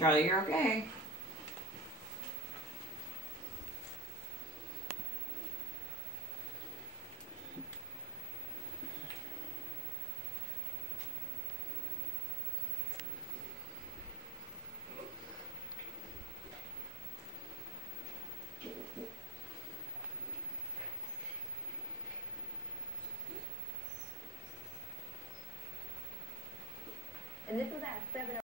Charlie, you're okay. And this was at 7.